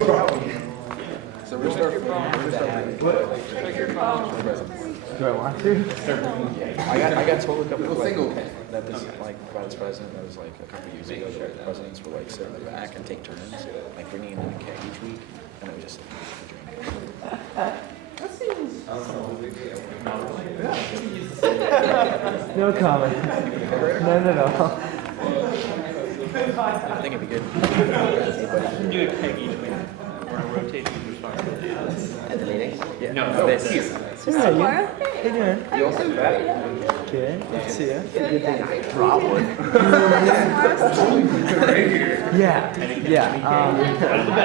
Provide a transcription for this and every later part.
So we're start from Do I want to? I got told a couple of that this by this president that was like a couple years ago that the presidents will like sit in the back and take turns, like bringing in a keg each week, and it was just like No comment. No. I think it'd be good. Do a keg each week. We're gonna rotate these responsibilities. At the meeting? Yeah. No, this. Tomorrow? How you doing? You also back? Good. Good to see you. Probably. Yeah. I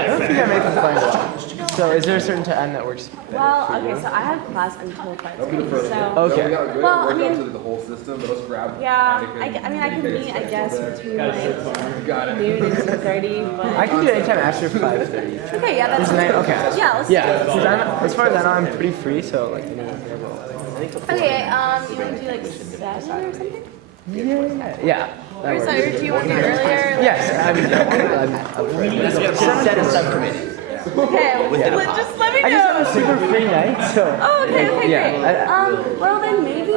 don't think I made them find out. So is there a certain time that works? Well, okay, so I have class until 5:30. So, Okay. well, I mean, the whole system, but let's grab. yeah, I mean, I can meet, I guess, between like noon and 2:30, but. I can do it anytime after 5:30. Okay, yeah, that's. Okay. Yeah, let's Yeah. do it. 'Cause as far as I know, I'm pretty free. So like. Okay, you want to do like 7 or something? Yeah. Or so, or do you want to do earlier? Yes. Set a subcommittee. Okay, well, just let me I just have a know. super free night, so. Oh, okay, Yeah, great. Well then maybe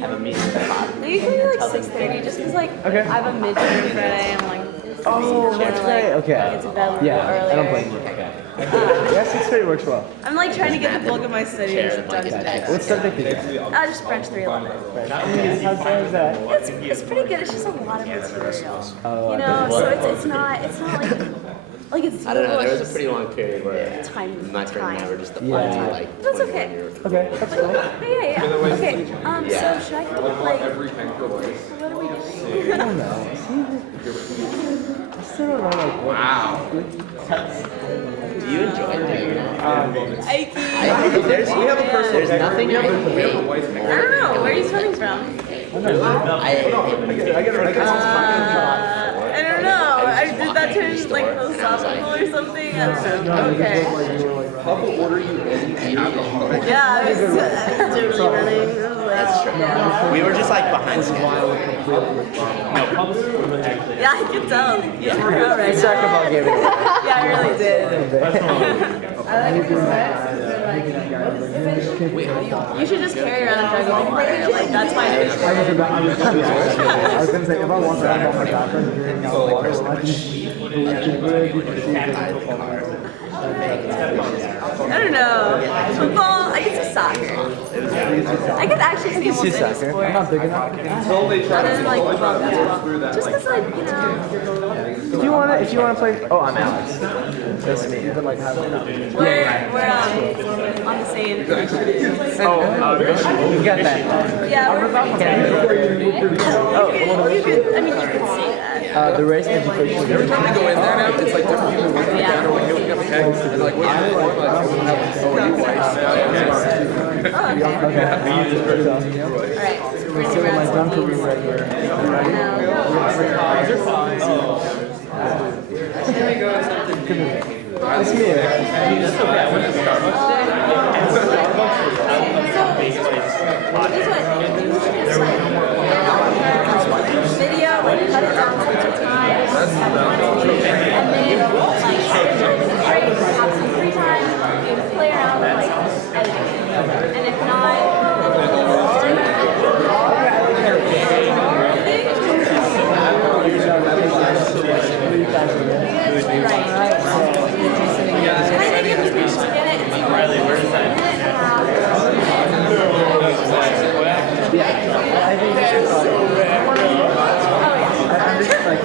Have a meeting at 5. maybe can do like 6:30, just because like Okay. I have a midterm Friday. I'm like. Oh, that's right. Okay. It's available Yeah. earlier. I don't blame you. Okay. Yeah, 6:30 works well. I'm like trying to get the bulk of my studies done today. What's subject is that? Just branch 311. How's that? It's pretty good. It's just a lot of material. Oh, You know, so it's not like it's. I don't know. There was a just pretty long period where time. my friend and I were just the Yeah. party, like. That's okay. Okay, that's fine. Yeah. Okay. So should I come up like? What do we do? I don't know. I still don't know, like, what. Wow. Do you enjoy doing that? There's There's nothing I hate more. I don't know. Where are you coming from? I hate I don't know. Did that turn like philosophical or something? I don't know. Okay. Papa order you any alcohol. Yeah, I was totally running. That's true. Yeah. We were just like behind schedule. Yeah, I can tell. You're pro right Talk now. about giving it. Yeah, I really did. You should just carry around a jug of water. Like, that's my advice. I was gonna say, if I walk around on my bathroom drinking out water, I don't know. Football, I can see soccer. I could actually see almost any soccer. sport. I'm not big enough. Other than like football, basketball. Just because like, you know. If you wanna play, oh, I'm Alex. Nice to meet you. We're on the same. Oh, you got that. Yeah, we're pretty good. You could, I mean, you could see that. The race education. Every time we go in there now, it's like different people working Yeah. together, like opening up a keg, and like, what's your point? Like, oh, you white. Okay. Alright, we're So my dunker room right here. Nice to meet you. Video, like cut it down 50 times, and then like have some free time, you can play around with like editing. And if not, Riley, where does that? I think that's probably. I'm just like,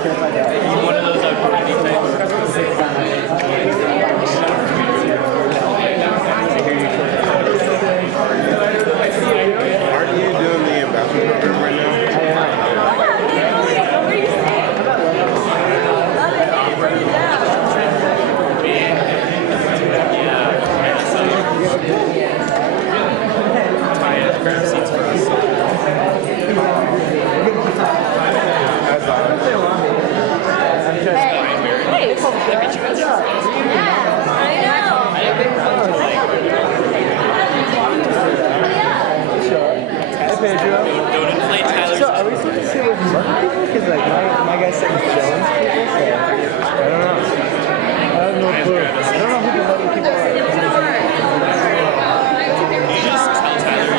One of those just tell Tyler it's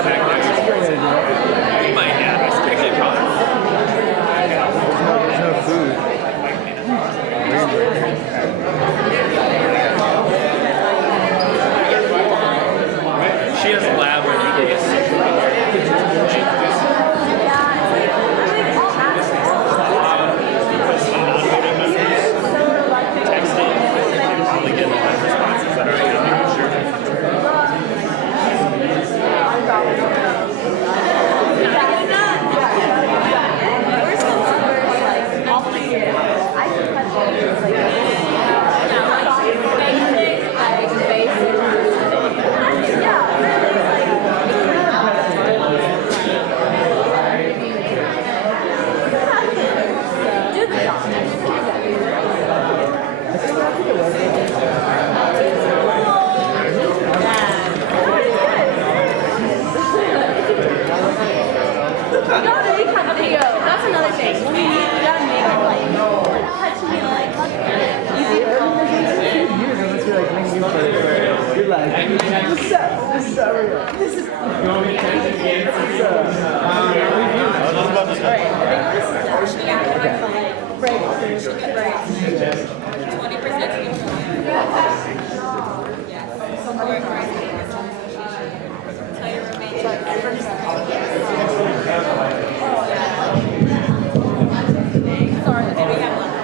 like you might, yeah. It's actually probably. There's no food. She has a lab where you get texting. You probably get a lot of responses that are That's another thing. We gotta make it like touch me like You're like, what's up? This is Ariel. This is.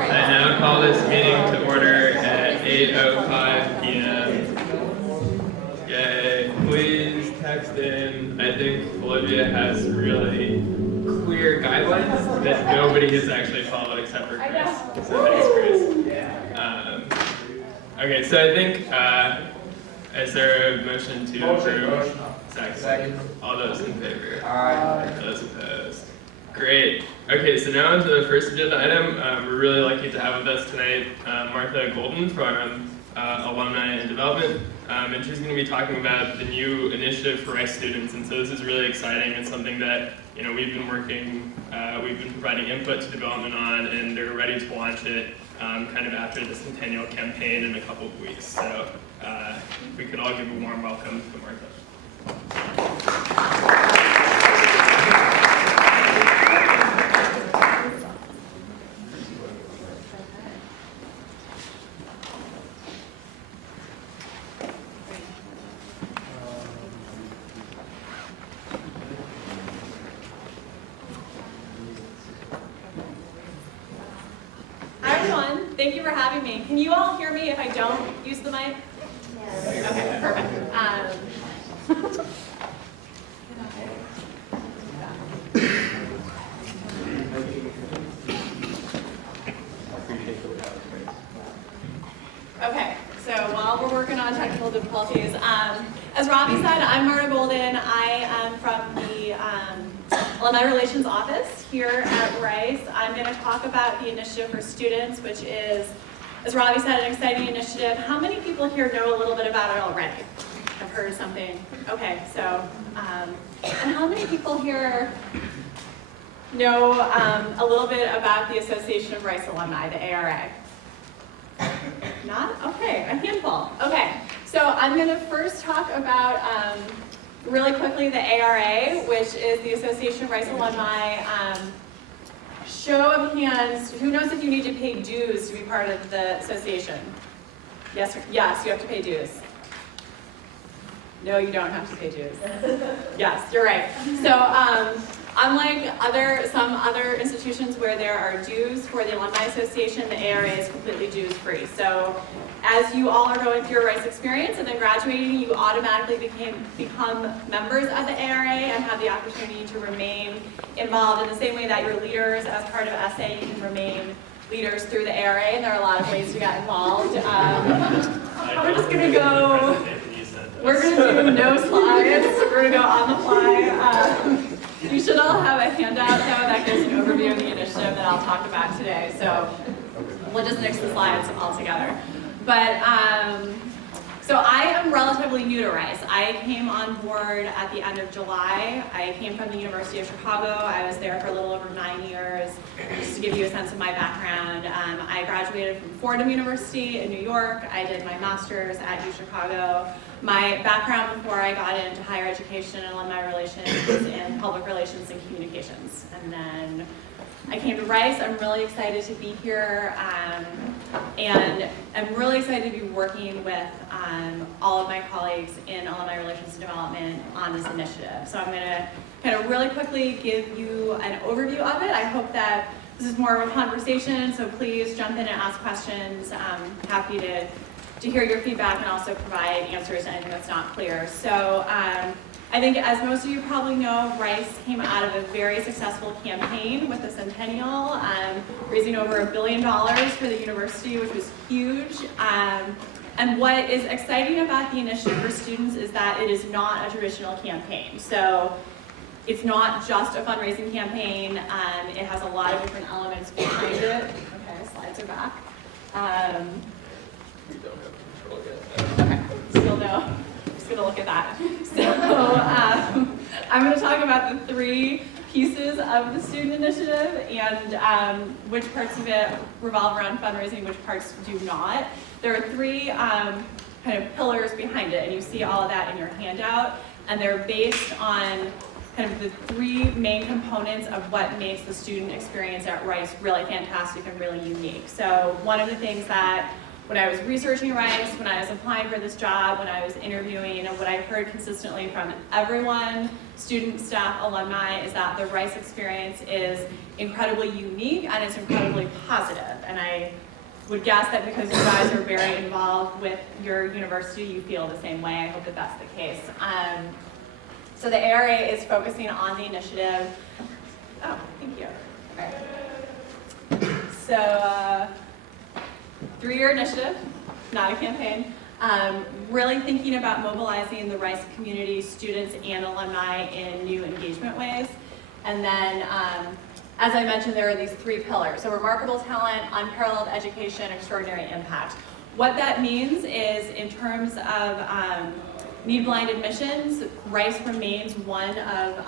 I now call this meeting to order at 8:05 p.m. Yay. Please text in. I think Olivia has really clear guidelines that nobody has actually followed except for Chris. So thanks, Chris. Okay, so I think, is there a motion to approve? Second. All those in favor? Aye. Those opposed? Great. Okay, so now on to the first agenda item. We're really lucky to have with us tonight Martha Golden from Alumni and Development. And she's going to be talking about the new initiative for Rice students. And so this is really exciting. It's something that we've been providing input to development on, and they're ready to launch it kind of after the Centennial campaign in a couple of weeks. So if we could all give a warm welcome to Martha. Hi everyone, thank you for having me. Can you all hear me if I don't use the mic? Yes. Okay, perfect. Okay, so while we're working on technical difficulties, as Robbie said, I'm Marta Golden. I am from the Alumni Relations Office here at Rice. I'm going to talk about the initiative for students, which is, as Robbie said, an exciting initiative. How many people here know a little bit about it already? I've heard something. Okay, so, and how many people here know a little bit about the Association of Rice Alumni, the ARA? Not? Okay, a handful. Okay, so I'm going to first talk about really quickly the ARA, which is the Association of Rice Alumni. Show of hands, who knows if you need to pay dues to be part of the association? Yes, yes, you have to pay dues. No, you don't have to pay dues. Yes, you're right. So unlike some other institutions where there are dues for the Alumni Association, the ARA is completely dues free. So as you all are going through your Rice experience and then graduating, you automatically become members of the ARA and have the opportunity to remain involved in the same way that your leaders as part of SA, you can remain leaders through the ARA, and there are a lot of ways to get involved. We're just going to go, we're going to do no slides, we're going to go on the fly. You should all have a handout though that gives an overview of the initiative that I'll talk about today, so we'll just mix the slides all together. But So I am relatively new to Rice. I came on board at the end of July. I came from the University of Chicago. I was there for a little over 9 years. Just to give you a sense of my background, I graduated from Fordham University in New York. I did my master's at U Chicago. My background before I got into higher education and alumni relations was in public relations and communications. And then I came to Rice. I'm really excited to be here, and I'm really excited to be working with all of my colleagues in alumni relations and development on this initiative. So I'm going to kind of really quickly give you an overview of it. I hope that this is more of a conversation, so please jump in and ask questions. I'm happy to hear your feedback and also provide answers to anything that's not clear. So I think, as most of you probably know, Rice came out of a very successful campaign with the Centennial, raising over $1 billion for the university, which was huge. And what is exciting about the initiative for students is that it is not a traditional campaign. So it's not just a fundraising campaign. It has a lot of different elements behind it. Okay, slides are back. Okay, still no. Just gonna look at that. So I'm gonna talk about the 3 pieces of the student initiative and which parts of it revolve around fundraising, which parts do not. There are 3 kind of pillars behind it, and you see all of that in your handout, and they're based on kind of the 3 main components of what makes the student experience at Rice really fantastic and really unique. So one of the things that when I was researching Rice, when I was applying for this job, when I was interviewing, and what I heard consistently from everyone, students, staff, alumni, is that the Rice experience is incredibly unique and it's incredibly positive. And I would guess that because you guys are very involved with your university, you feel the same way. I hope that that's the case. So the ARA is focusing on the initiative. Oh, thank you. Okay. So, 3-year initiative, not a campaign. Really thinking about mobilizing the Rice community, students and alumni in new engagement ways. And then, as I mentioned, there are these 3 pillars. So remarkable talent, unparalleled education, extraordinary impact. What that means is, in terms of need-blind admissions, Rice remains one of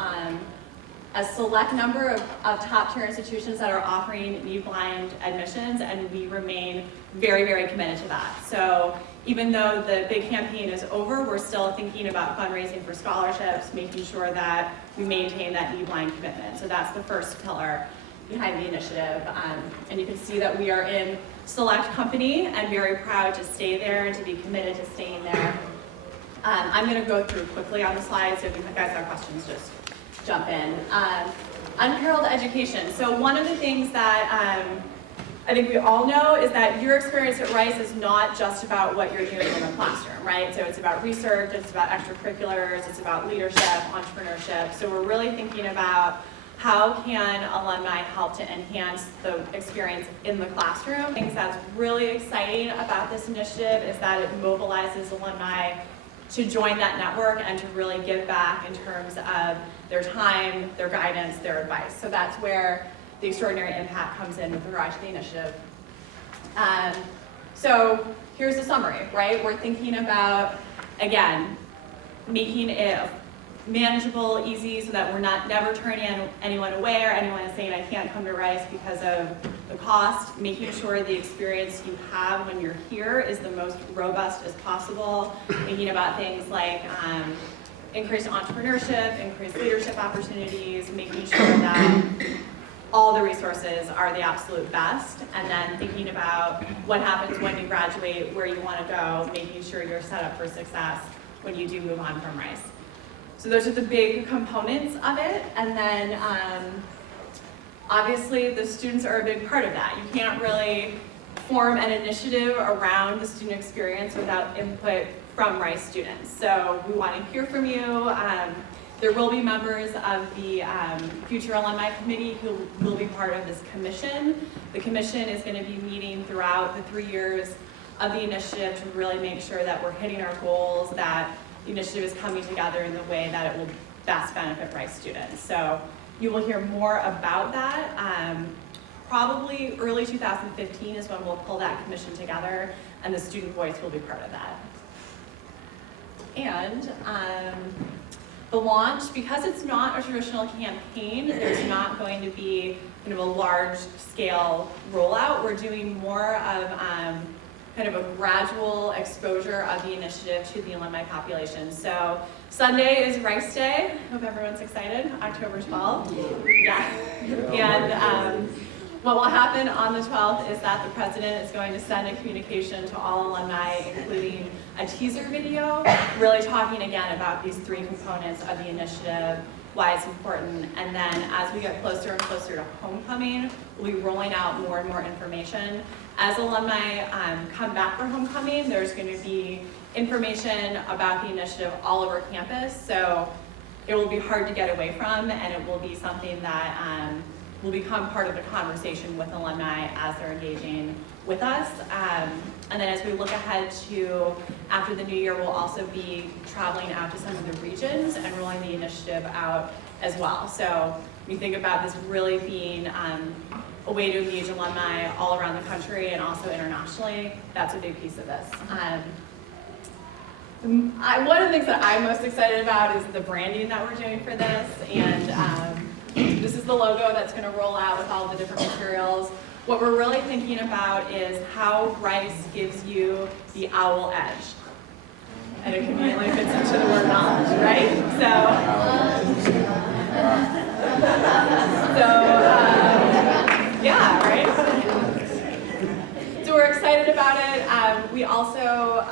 a select number of top-tier institutions that are offering need-blind admissions, and we remain very, very committed to that. So even though the big campaign is over, we're still thinking about fundraising for scholarships, making sure that we maintain that need-blind commitment. So that's the first pillar behind the initiative. And you can see that we are in select company and very proud to stay there and to be committed to staying there. I'm going to go through quickly on the slides, so if you guys have questions, just jump in. Unparalleled education. So one of the things that I think we all know is that your experience at Rice is not just about what you're doing in the classroom, right? So it's about research, it's about extracurriculars, it's about leadership, entrepreneurship. So we're really thinking about how can alumni help to enhance the experience in the classroom. Things that's really exciting about this initiative is that it mobilizes alumni to join that network and to really give back in terms of their time, their guidance, their advice. So that's where the extraordinary impact comes in with regard to the initiative. So here's the summary, right? We're thinking about, again, making it manageable, easy, so that we're never turning anyone away or anyone is saying, I can't come to Rice because of the cost, making sure the experience you have when you're here is the most robust as possible, thinking about things like increased entrepreneurship, increased leadership opportunities, making sure that all the resources are the absolute best, and then thinking about what happens when you graduate, where you want to go, making sure you're set up for success when you do move on from Rice. So those are the big components of it, and then obviously the students are a big part of that. You can't really form an initiative around the student experience without input from Rice students. So we want to hear from you. There will be members of the Future Alumni Committee who will be part of this commission. The commission is going to be meeting throughout the 3 years of the initiative to really make sure that we're hitting our goals, that the initiative is coming together in the way that it will best benefit Rice students. So you will hear more about that. Probably early 2015 is when we'll pull that commission together, and the student voice will be part of that. And the launch, because it's not a traditional campaign, there's not going to be kind of a large scale rollout. We're doing more of kind of a gradual exposure of the initiative to the alumni population. So Sunday is Rice Day. Hope everyone's excited. October 12th. Yeah. And what will happen on the 12th is that the president is going to send a communication to all alumni, including a teaser video, really talking again about these three components of the initiative, why it's important, and then as we get closer and closer to homecoming, we'll be rolling out more and more information. As alumni come back for homecoming, there's going to be information about the initiative all over campus, so it will be hard to get away from, and it will be something that will become part of the conversation with alumni as they're engaging with us. And then as we look ahead to after the new year, we'll also be traveling out to some of the regions and rolling the initiative out as well. So we think about this really being a way to engage alumni all around the country and also internationally. That's a big piece of this. One of the things that I'm most excited about is the branding that we're doing for this. And this is the logo that's going to roll out with all the different materials. What we're really thinking about is how Rice gives you the owl edge. And it conveniently fits into the word knowledge, right? Yeah, right? So we're excited about it. We also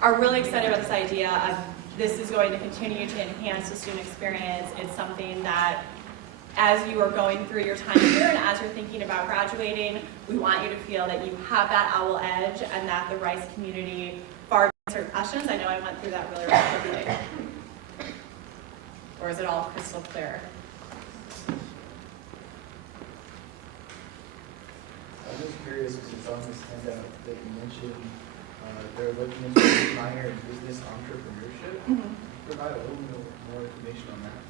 are really excited about this idea of this is going to continue to enhance the student experience. It's something that as you are going through your time here and as you're thinking about graduating, we want you to feel that you have that owl edge and that the Rice community far answered questions. I know I went through that really quickly. Or is it all crystal clear? I'm just curious, because it's on this handout that you mentioned, they're looking into a minor in business entrepreneurship. Mm-hmm. Provide a little more information on that.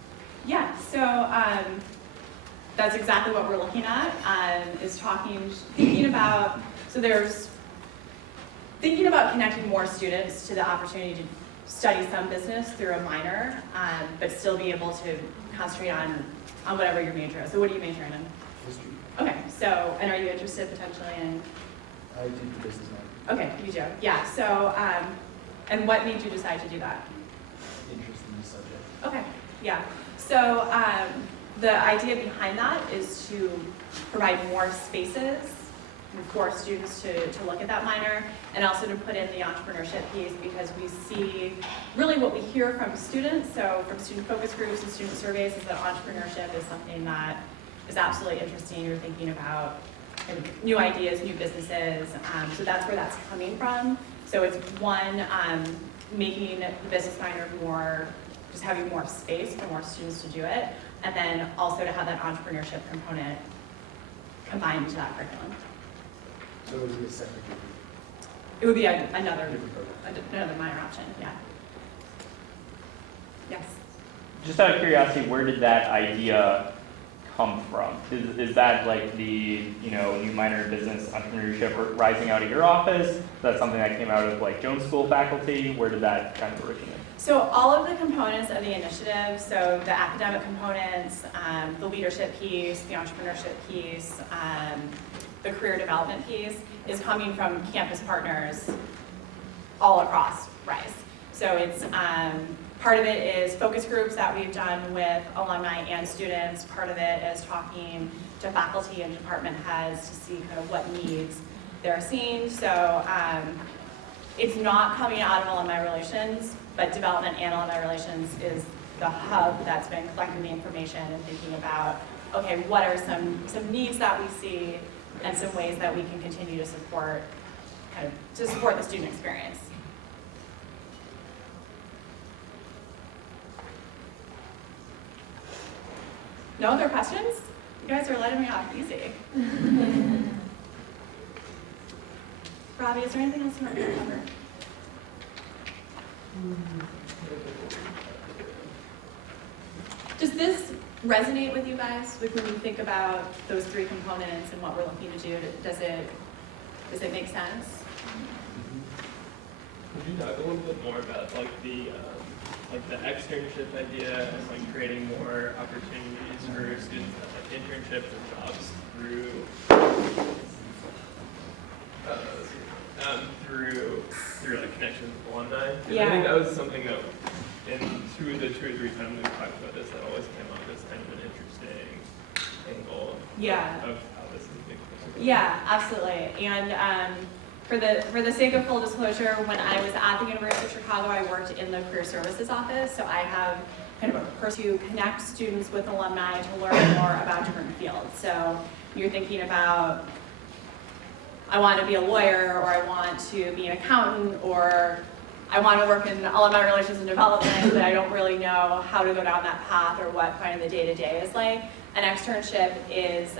Yeah, so that's exactly what we're looking at, thinking about connecting more students to the opportunity to study some business through a minor, but still be able to concentrate on whatever your major is. So what are you majoring in? History. Okay, so, and are you interested potentially in? I did the business minor. Okay, you do, yeah, so, and what made you decide to do that? Interest in the subject. Okay, yeah. So the idea behind that is to provide more spaces for students to look at that minor and also to put in the entrepreneurship piece because we see really what we hear from students, so from student focus groups and student surveys is that entrepreneurship is something that is absolutely interesting. You're thinking about new ideas, new businesses, so that's where that's coming from. So it's one, making the business minor more, just having more space for more students to do it, and then also to have that entrepreneurship component combined to that curriculum. So it would be a separate degree. It would be another minor option, yeah. Yes? Just out of curiosity, where did that idea come from? Is that like the new minor in business entrepreneurship rising out of your office? Is that something that came out of like Jones School faculty? Where did that kind of originate? So all of the components of the initiative, so the academic components, the leadership piece, the entrepreneurship piece, the career development piece, is coming from campus partners all across Rice. So it's part of it is focus groups that we've done with alumni and students. Part of it is talking to faculty and department heads to see kind of what needs they're seeing. So it's not coming out of alumni relations, but development and alumni relations is the hub that's been collecting the information and thinking about, okay, what are some needs that we see and some ways that we can continue to support the student experience. No other questions? You guys are letting me off easy. Robbie, is there anything else you want me to cover? Does this resonate with you guys? Like when you think about those three components and what we're looking to do, does it make sense? Could you talk a little bit more about like the externship idea and like creating more opportunities for students that like internships or jobs through like connections with alumni? 'Cause I think that was something that in two or three times we talked about this that always came up as kind of an interesting angle of how this is being pursued. Yeah, absolutely. And for the sake of full disclosure, when I was at the University of Chicago, I worked in the Career Services Office, so I have kind of a person to connect students with alumni to learn more about different fields. So you're thinking about, I want to be a lawyer, or I want to be an accountant, or I want to work in alumni relations and development, but I don't really know how to go down that path or what kind of the day-to-day is like. An externship is,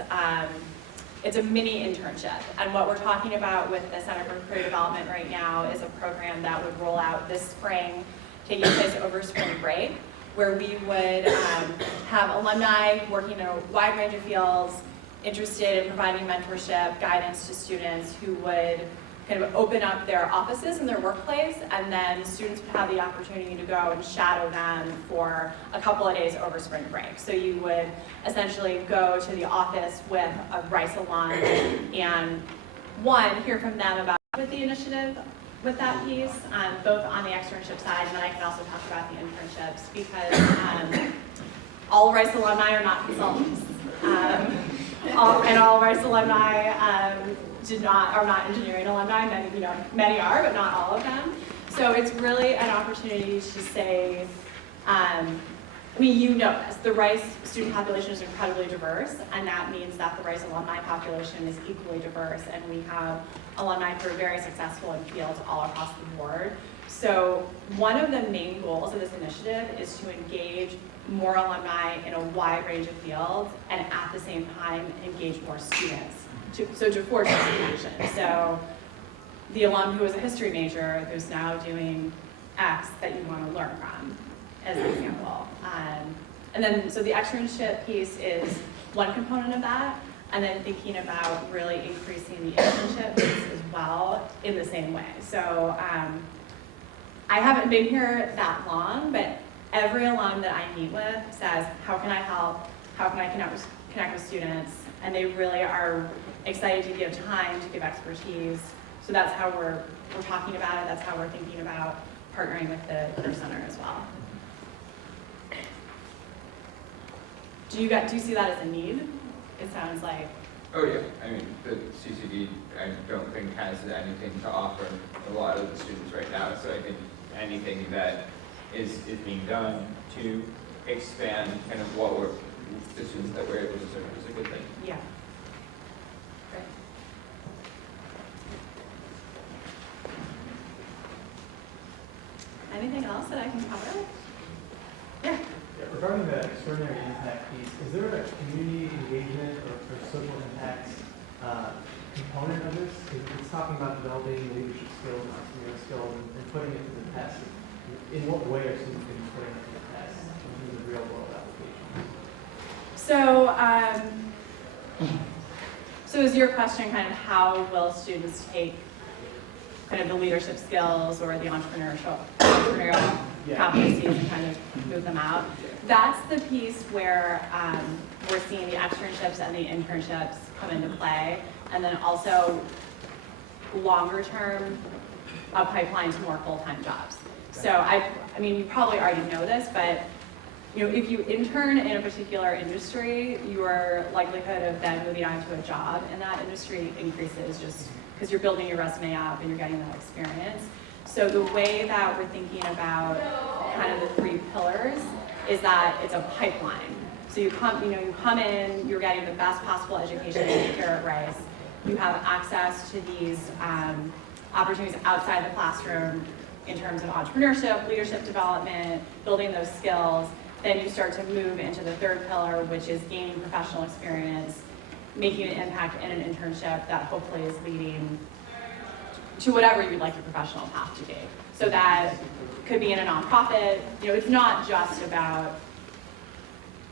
it's a mini internship. And what we're talking about with the Center for Career Development right now is a program that would roll out this spring, taking place over spring break, where we would have alumni working in a wide range of fields, interested in providing mentorship, guidance to students who would kind of open up their offices in their workplace, and then students would have the opportunity to go and shadow them for a couple of days over spring break. So you would essentially go to the office with a Rice alum and hear from them about the initiative with that piece, both on the externship side, and then I can also talk about the internships, because all Rice alumni are not consultants. All Rice alumni are not engineering alumni. Many are, but not all of them. So it's really an opportunity to say, you know this, the Rice student population is incredibly diverse, and that means that the Rice alumni population is equally diverse, and we have alumni who are very successful in fields all across the board. So one of the main goals of this initiative is to engage more alumni in a wide range of fields, and at the same time engage more students. To forge education. So the alum who was a history major who's now doing X that you want to learn from, as an example. And then, so the externship piece is one component of that, and then thinking about really increasing the internship piece as well in the same way. So I haven't been here that long, but every alum that I meet with says, how can I help? How can I connect with students? And they really are excited to give time, to give expertise. So that's how we're talking about it. That's how we're thinking about partnering with the Career Center as well. Do you see that as a need? It sounds like. Oh yeah, I mean, the CCD, I don't think has anything to offer a lot of the students right now, so I think anything that is being done to expand kind of the students that we're able to serve is a good thing. Yeah. Great. Anything else that I can cover? Yeah. Regarding the extraordinary impact piece, is there a community engagement or social impact component of this? It's talking about developing leadership skills, entrepreneurial skills, and putting it to the test. In what way are students being put to the test in terms of real world applications? So is your question kind of how will students take kind of the leadership skills or the entrepreneurial competencies and kind of move them out? That's the piece where we're seeing the externships and the internships come into play, and then also longer term a pipeline to more full-time jobs. So I mean, you probably already know this, but if you intern in a particular industry, your likelihood of then moving on to a job in that industry increases just because you're building your resume up and you're getting that experience. So the way that we're thinking about kind of the three pillars is that it's a pipeline. So you come in, you're getting the best possible education here at Rice. You have access to these opportunities outside the classroom in terms of entrepreneurship, leadership development, building those skills. Then you start to move into the third pillar, which is gaining professional experience, making an impact in an internship that hopefully is leading to whatever you'd like your professional path to be. So that could be in a nonprofit. It's not just about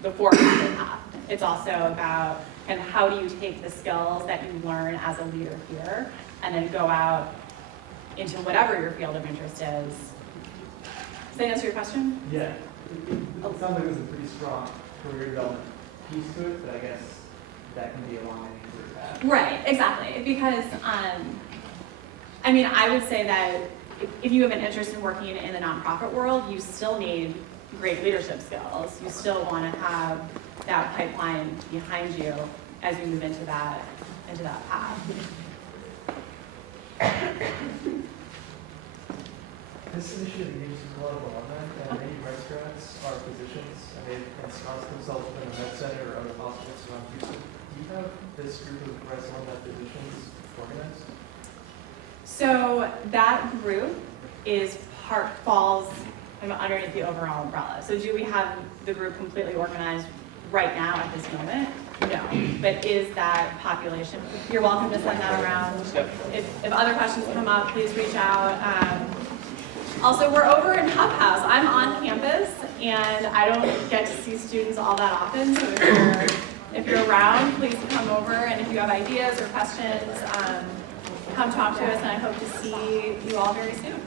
the for-profit path. It's also about kind of how do you take the skills that you learn as a leader here and then go out into whatever your field of interest is. Does that answer your question? Yeah. It sounds like there's a pretty strong career development piece to it, but I guess that can be a long career path. Right, exactly. Because, I mean, I would say that if you have an interest in working in the nonprofit world, you still need great leadership skills. You still want to have that pipeline behind you as you move into that path. This initiative uses a lot of alumni, and many restaurants are physicians, and they've spouse themselves within a med center or other hospitals around Houston. Do you have this group of Rice alumni physicians organized? So that group falls underneath the overall umbrella. So do we have the group completely organized right now at this moment? No, but is that population? You're welcome to send that around. If other questions come up, please reach out. Also, we're over in Hub House. I'm on campus, and I don't get to see students all that often. So if you're around, please come over. And if you have ideas or questions, come talk to us. And I hope to see you all very soon.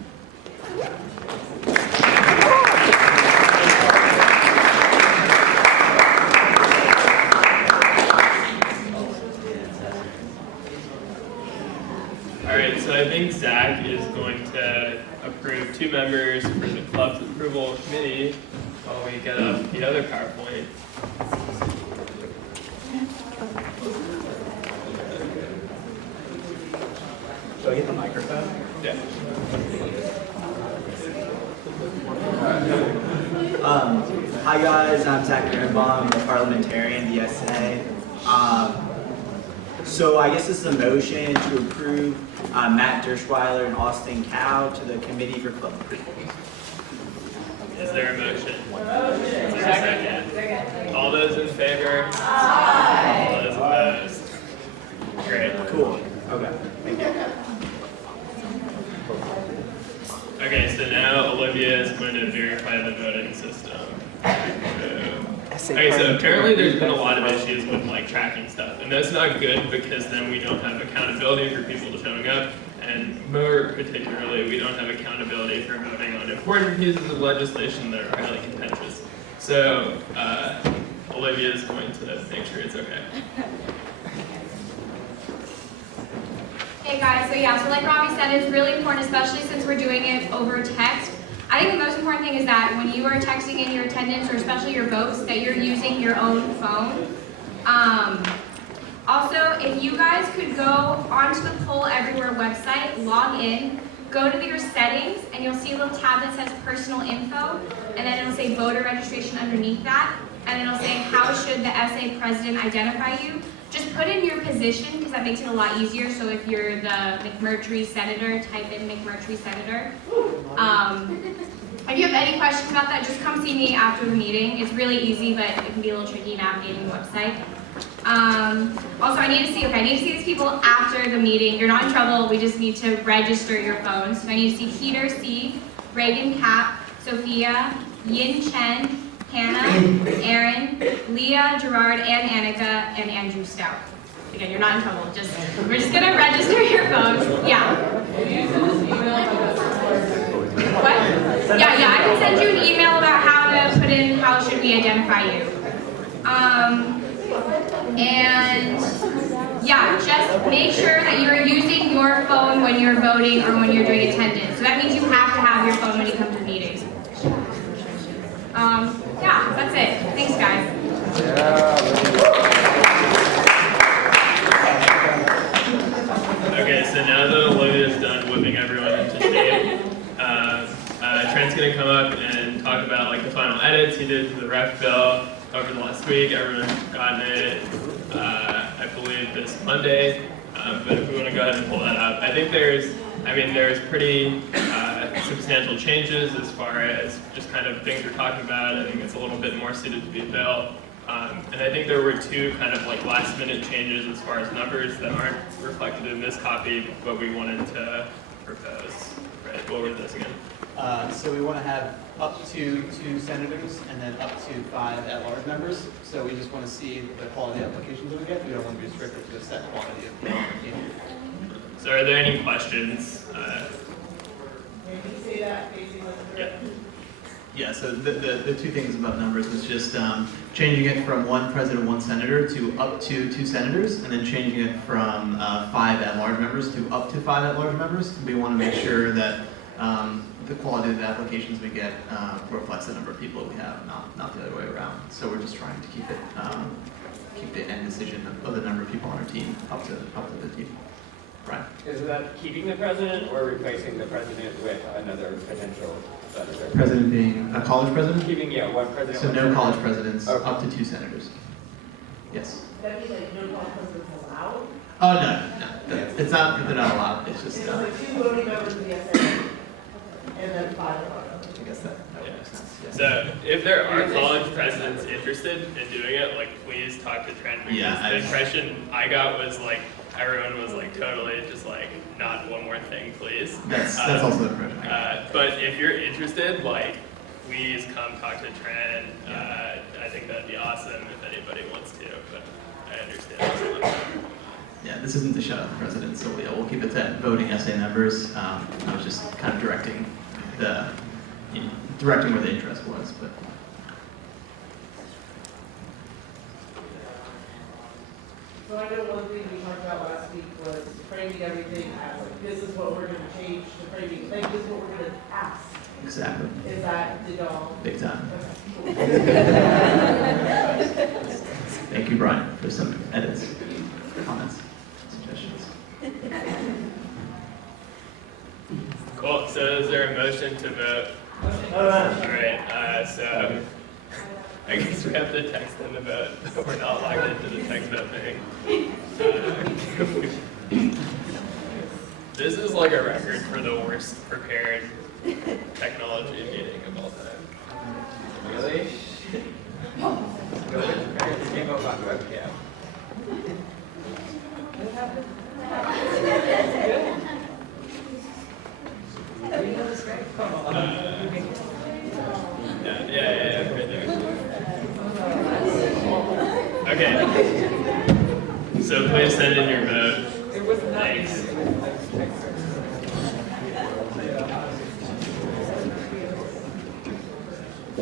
All right, so I think Zach is going to approve 2 members for the club's approval committee while we get up the other PowerPoint. Do I get the microphone? Yeah. Hi guys, I'm Zach Greenbaum, I'm a parliamentarian, DSA. So I guess this is a motion to approve Matt Dershweiler and Austin Cow to the Committee for Club Approval. Is there a motion? Is there a second? All those in favor? Aye. All those opposed? Great. Cool. Okay. Thank you. Okay, so now Olivia is going to verify the voting system. Okay, so apparently there's been a lot of issues with like tracking stuff, and that's not good because then we don't have accountability for people showing up, and more particularly, we don't have accountability for voting on important pieces of legislation that are highly contentious. So Olivia is going to make sure it's okay. Hey guys, so like Robbie said, it's really important, especially since we're doing it over text. I think the most important thing is that when you are texting in your attendance or especially your votes, that you're using your own phone. Also, if you guys could go onto the Poll Everywhere website, log in, go to your settings, and you'll see a little tab that says personal info, and then it'll say voter registration underneath that, and it'll say how should the SA president identify you. Just put in your position, because that makes it a lot easier. So if you're the McMurtry senator, type in McMurtry senator. If you have any questions about that, just come see me after the meeting. It's really easy, but it can be a little tricky navigating the website. Also, I need to see these people after the meeting. You're not in trouble. We just need to register your phones. So I need to see Peter C., Reagan Cap, Sophia, Yin Chen, Hannah, Aaron, Leah, Gerard, and Annika, and Andrew Stout. Again, you're not in trouble. We're just gonna register your phones. Yeah. What? Yeah, I can send you an email about how should we identify you. And yeah, just make sure that you're using your phone when you're voting or when you're doing attendance. So that means you have to have your phone when you come to meetings. Yeah, that's it. Thanks, guys. Okay, so now that Olivia's done whipping everyone into shape, Trent's gonna come up and talk about like the final edits he did to the ref bill over the last week. Everyone's gotten it, I believe this Monday, but if we wanna go ahead and pull that up, I think there's pretty substantial changes as far as just kind of things we're talking about. I think it's a little bit more suited to be a bill. And I think there were 2 kind of like last minute changes as far as numbers that aren't reflected in this copy, but we wanted to propose. Right, what were those again? So we want to have up to 2 senators and then up to 5 at-large members. So we just want to see the quality of applications that we get. We don't want to be restricted to a set quantity of applications. So are there any questions Yeah, so the two things about numbers was just changing it from 1 president, 1 senator to up to 2 senators, and then changing it from 5 at-large members to up to 5 at-large members. We want to make sure that the quality of the applications we get reflects the number of people we have, not the other way around. So we're just trying to keep the end decision of the number of people on our team up to 15. Brian? Is that keeping the president or replacing the president with another potential senator? President being a college president? Keeping, yeah, one president. So one no senator. college presidents, Okay. up to 2 senators. Yes. That means like no college presidents allowed? Oh, no. It's not that they're not allowed, it's just, It's like 2 voting members of the SAA, and then 5 I guess that makes sense. Yeah. So if there are college presidents interested in doing it, like please talk to Trent, because Yeah, the impression I got was like everyone was like totally just like not one more thing, please. That's also the impression I got. But if you're interested, like please come talk to Trent. I think that'd be awesome if anybody wants to, but I understand. Yeah, this isn't to shut up the president, so we'll keep it to voting essay numbers. I was just kind of directing where the interest was, but. So I know one thing we talked about last week was framing everything as like, this is what we're gonna change to framing, like this is what we're gonna ask. Exactly. Is that, did y'all? Big time. Okay, Thank you, Brian, for some edits, comments, suggestions. Cool. So is there a motion to vote? All right. So I guess we have to text them to vote. We're not logged into the text vote thing. This is like a record for the worst prepared technology meeting of all time. Really? Came up on webcam. Yeah, right there. Okay. So please send in your vote. Thanks.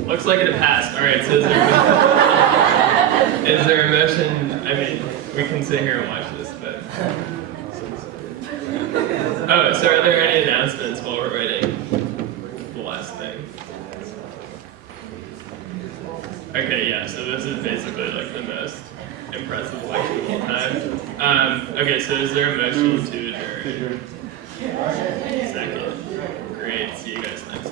Looks like it passed. All right, so is there a motion? I mean, we can sit here and watch this, but. Oh, so are there any announcements while we're waiting? The last thing. Okay, yeah, so this is basically like the most impressive election of all time. Okay, so is there a motion to adjourn? Second. Great, see you guys next